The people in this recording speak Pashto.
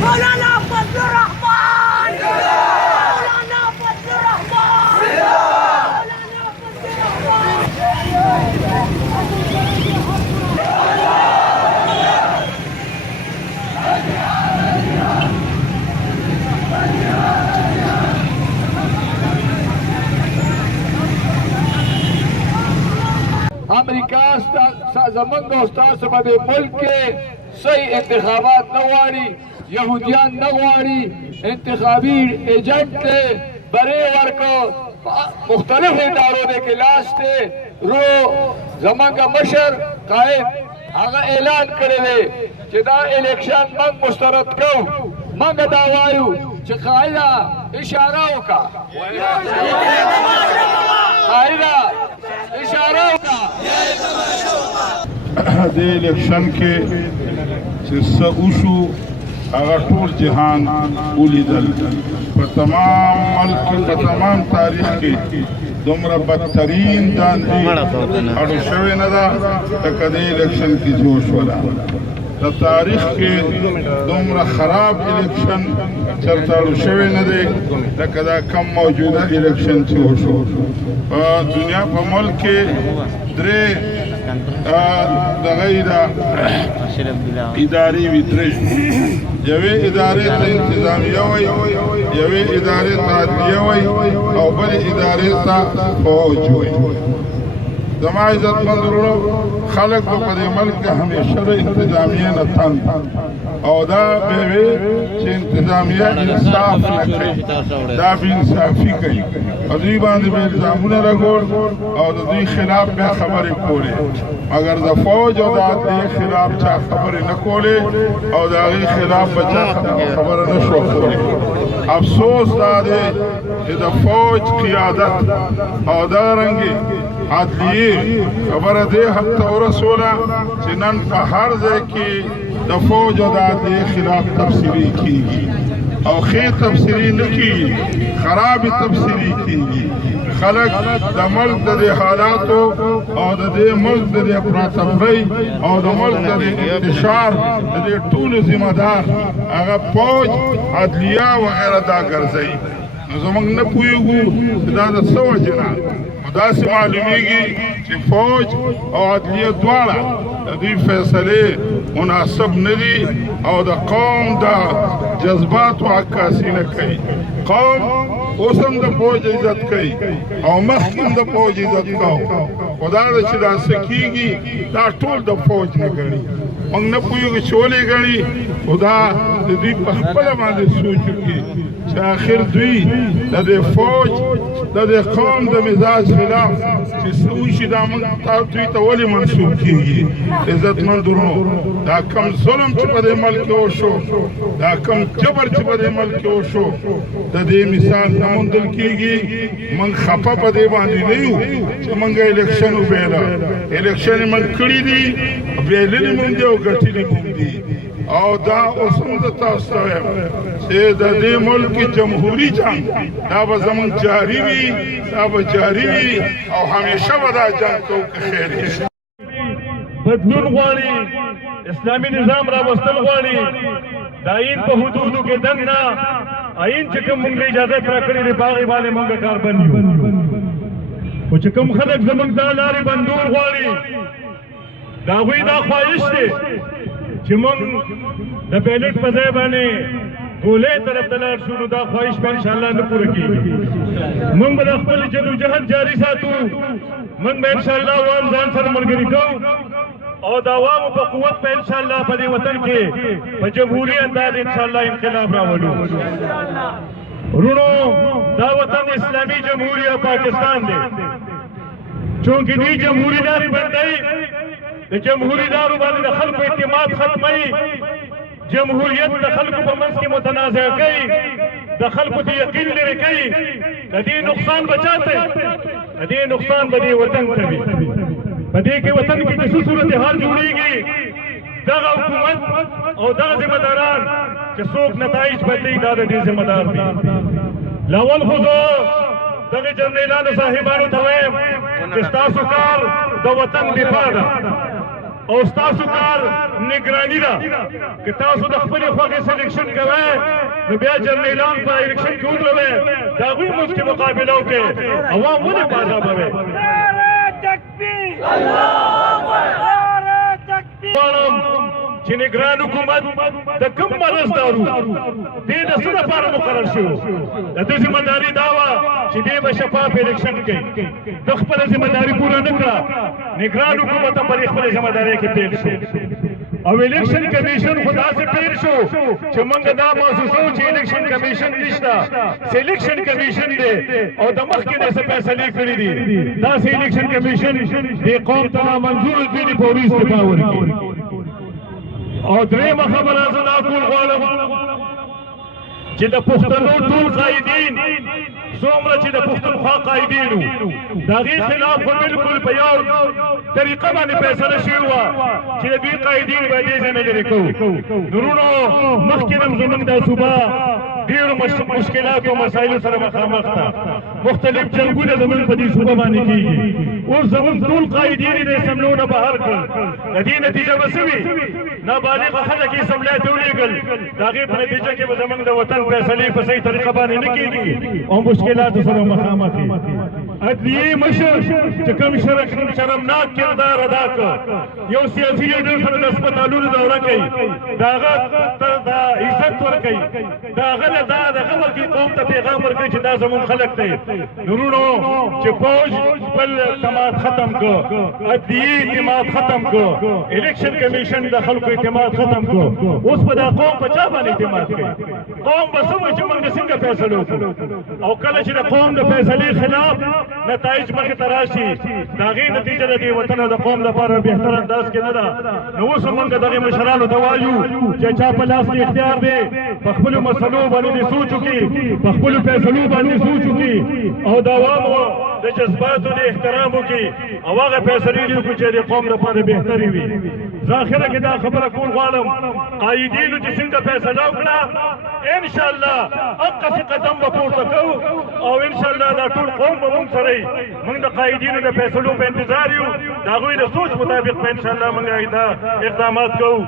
مولانا فضل الرحمن مولانا فضل الرحمن مولانا امریکا زمونږ او ستاسو په دې ملک کې صحیح انتخابات نه غواړي، یهودیان نه غواړي، انتخابي ایجنټ دی برې ورکو مختلفو ادارو دې کې لاس دی رو زمونږ مشر قائد هغه اعلان کړی دی چې دا الیکشن موږ مسترد کوو. موږ دا وایو چې قاعده اشاره وکړه قاعده اشاره وکړه د الیکشن کې چې څه وشو هغه ټول جهان ولیدل. په تمام ملک په تمام تاریخ کې دومره بدترین داندې اړو شوې نه ده لکه د الیکشن کې جوش ولا د تاریخ کې دومره خراب الیکشن چرته اړو شوې نه دی لکه دا کم موجوده الیکشن چې وشو. په دنیا په ملک کې درې دغه ادارې وي درې، یوې ادارې ته انتظامیه وایي، یوې ادارې ته عدلیه وایي او بلې ادارې ته فوج وایي. زما عزتمند وروڼو خلک به په دې ملک کې همیشه د انتظامیې نه تنګ او دا به وي چې انتظامیه انصاف نه کوي، دا بې انصافي کوي او دوی باندې به الزامونه لګول او د دوی خلاف بیا خبرې کولې، مګر د فوج او د عدلیې خلاف چا خبرې نه کولې او د هغې خلاف به چا خبره نه شو کولی. افسوس دا دی چې د فوج قیادت او دارنګې عدلیې خبره دې حد ته ورسوله چې نن په هر ځای کې د فوج او د عدلیې خلاف تبصرې کېږي او ښې تبصرې نه کېږي، خرابې تبصرې کېږي. خلک د ملک د دې حالاتو او د دې ملک د دې افراطفرۍ او د ملک د دې انتشار د دې ټولو ذمه دار هغه فوج عدلیه وغیره دا ګرځوي. نو زموږ نه پوهېږو چې دا د څه وجې نه داسې معلومیږي چې فوج او عدلیه دواړه د دوی فیصلې مناسب نه دي او د قوم د جذباتو عکاسي نه کوي. قوم اوس هم د فوج عزت کوي او مخکې هم د فوج عزت کوو، خو دا ده چې دا څه کېږي دا ټول د فوج نه ګڼي. موږ نه پوهېږو چې ولې ګڼي، خو دا د دوی په خپله باندې سوچ وکړي چې آخر دوی د دې فوج د دې قوم د مزاج خلاف چې څه وشي دا موږ دوی ته ولې منسوب کېږي. عزتمند وروڼو دا کم ظلم چې په دې ملک کې وشو، دا کم جبر چې په دې ملک کې وشو د دې مثال نه موندل کېږي. موږ خفه په دې باندې نه یو چې موږ الیکشن وبایله، الیکشن موږ کړي دي، بایللي موږ دي او ګټلي موږ دي او دا اوس هم زه تاسو ته وایم چې د دې ملک کې جمهوري جنګ دا به زموږ جاري وي، دا به جاري وي او همیشه به دا جنګ کوو که خیر شي. بدلون غواړي، اسلامي نظام راوستل غواړي، د آئین په حدودو کې دنګ نه آئین چې کوم موږ له اجازت راکړې دی په هغې باندې موږ کاربند یو. خو چې کوم خلک زموږ دا لارې بندول غواړي د هغوی دا خواهش دی چې موږ د بیلټ په ځای باندې ګولۍ طرف ته لاړ شو، نو دا خواهش به انشاءالله نه پوره کېږي. موږ به د خپل جدوجهد جاري ساتو، موږ به انشاءالله عوام ځان سره ملګري کوو او د عوامو په قوت به انشاءالله په دې وطن کې په جمهوري انداز انشاءالله انقلاب راولو. وروڼو دا وطن اسلامي جمهوریه پاکستان دی، چونکې دوی جمهوري لارې بندوي، د جمهوري لارو باندې د خلکو اعتماد ختموي، جمهوریت د خلکو په منځ کې متنازع کوي، د خلکو د یقین لرې کوي. د دې نقصان به چاته د دې نقصان به دې وطن ته وي. په دې کې وطن کې چې څه صورتحال جوړېږي دغه حکومت او دغه ذمه داران چې څوک نتایج بدلوي دا د دې ذمه دار دي. لاول خو زه دغه جنرالانو صاحبانو ته وایم چې ستاسو کار د وطن دفاع ده، او ستاسو کار نگرانی ده که تاسو د خپلې خوښې سلیکشن کوئ نو بیا جرنیلان په الیکشن کې ودروئ د هغوی منځ کې مقابله وکړئ عوام ولې بازابوئ غواړم چې نگران حکومت د کوم مرض دارو دې د څه لپاره مقرر شوی د دې ذمہداري دا وه چې دې به شفاف الیکشن کوي د خپله ذمہداري پوره نه کړه نگران حکومت هم په خپله ذمہدارۍ کې پیل شو او الیکشن کمیشن خو داسې پیل شو چې موږ دا محسوسوو چې الیکشن کمیشن نشته سلیکشن کمیشن دی او د مخکې نه څه فیصلې کړي دي داسې الیکشن کمیشن دې قوم ته نامنظور دي په استعفا ورکړي او درېیمه خبره زه دا کول غواړم چې د پښتنو ټول قایدین څومره چې د پښتونخوا قایدین وو د هغې خلاف خو بلکل په یو طریقه باندې فیصله شوې وه چې د دوی قایدین به دې ځای نه لرې کوو نورونو مخکې نه زموږ دا صوبه ډېرو مشکلاتو او مسایلو سره مخامخ ده مختلف جنګونه زموږ په دې صوبه باندې کېږي اوس زموږ ټول قایدین یې د اسمبلو نه بهر کړل د دې نتیجه به څه وي نابالغه خلک یې اسمبلی ته ولېږل د هغې په نتیجه کې به زموږ د وطن فیصلې په صحیح طریقه باندې نه کېږي او مشکلاتو سره مخامخ وي عدلیې مشر چې کوم شرمناک کردار ادا کړ یو سیاسي لیډر سره د هسپتالونو دوره کوي د هغه ته دا عزت ورکوي د هغه نه دا دغه ورکوي قوم ته پیغام ورکوي چې دا زموږ خلک دی نورونو چې فوج خپل اعتماد ختم کړ عدلیې اعتماد ختم کړ الیکشن کمیشن د خلکو اعتماد ختم کړ اوس په دا قوم په چا باندې اعتماد کوي قوم به څه وایي چې موږ څنګه فیصله وکړو او کله چې د قوم د فیصلې خلاف نتایج مخې ته راشي د هغې نتیجه د دې وطن او د قوم لپاره بهتر انداز کې نه ده نو اوس موږ دغې مشرانو ته وایو چې چا په لاس کې اختیار دی په خپلو مسلو باندې دې سوچ وکړي په خپلو فیصلو باندې سوچ وکړي او د عوامو د جذباتو د احترام وکړي او هغه فیصلې دې وکړي چې د قوم لپاره بهترې وي زه اخره کې دا خبره کول غواړم قایدینو چې څنګه فیصله وکړه انشاءالله هغسې قدم به پورته کوو او انشاءالله دا ټول قوم به موږ سره وي موږ د قایدینو د فیصلو په انتظار یو د هغوی د سوچ مطابق به انشاءالله موږ دا اقدامات کوو